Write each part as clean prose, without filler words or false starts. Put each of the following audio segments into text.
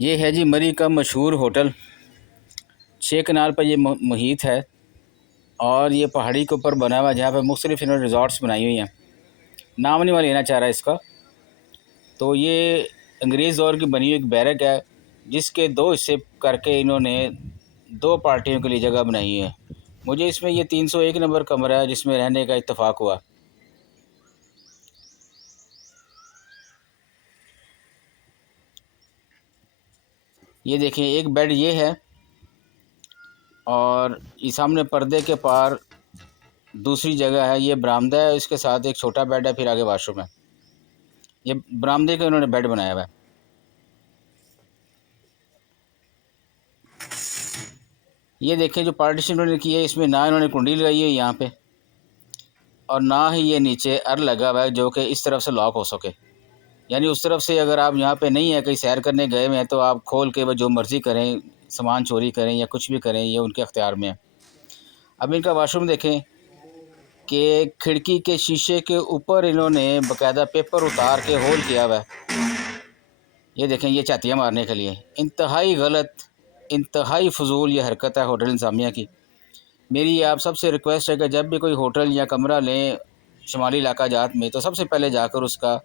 ये है जी मरी का मशहूर होटल। 6 कनाल पर ये मुहित है और ये पहाड़ी के ऊपर बना हुआ है जहाँ पर मुख्तलिफ इन्होंने रिज़ॉर्ट्स बनाई हुई हैं। नाम नहीं मैं लेना चाह रहा इसका। तो ये अंग्रेज़ दौर की बनी हुई एक बैरक है जिसके 2 हिस्से करके इन्होंने 2 पार्टियों के लिए जगह बनाई है। मुझे इसमें ये 301 नंबर कमरा है जिसमें रहने का इत्तेफाक हुआ। ये देखें, एक बेड ये है और ये सामने पर्दे के पार दूसरी जगह है। ये बरामदा है, इसके साथ एक छोटा बेड है, फिर आगे वाशरूम है। ये बरामदे का इन्होंने बेड बनाया हुआ है। ये देखें जो पार्टीशन इन्होंने की है, इसमें ना इन्होंने कुंडी लगाई है यहाँ पे और ना ही ये नीचे अर लगा हुआ है जो कि इस तरफ से लॉक हो सके। यानी उस तरफ से अगर आप यहाँ पे नहीं है, कहीं सैर करने गए हुए हैं, तो आप खोल के जो मर्ज़ी करें, सामान चोरी करें या कुछ भी करें, ये उनके अख्तियार में है। अब इनका वाशरूम देखें कि खिड़की के शीशे के ऊपर इन्होंने बाकायदा पेपर उतार के होल किया हुआ है। ये देखें, ये चातियाँ मारने के लिए। इंतहाई गलत, इंतहाई फ़जूल ये हरकत है होटल इंतज़ामिया की। मेरी आप सबसे रिक्वेस्ट है कि जब भी कोई होटल या कमरा लें शुमाली इलाका जात में, तो सबसे पहले जाकर उसका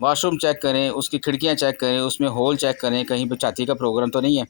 वाशरूम चेक करें, उसकी खिड़कियाँ चेक करें, उसमें होल चेक करें, कहीं पे छाती का प्रोग्राम तो नहीं है।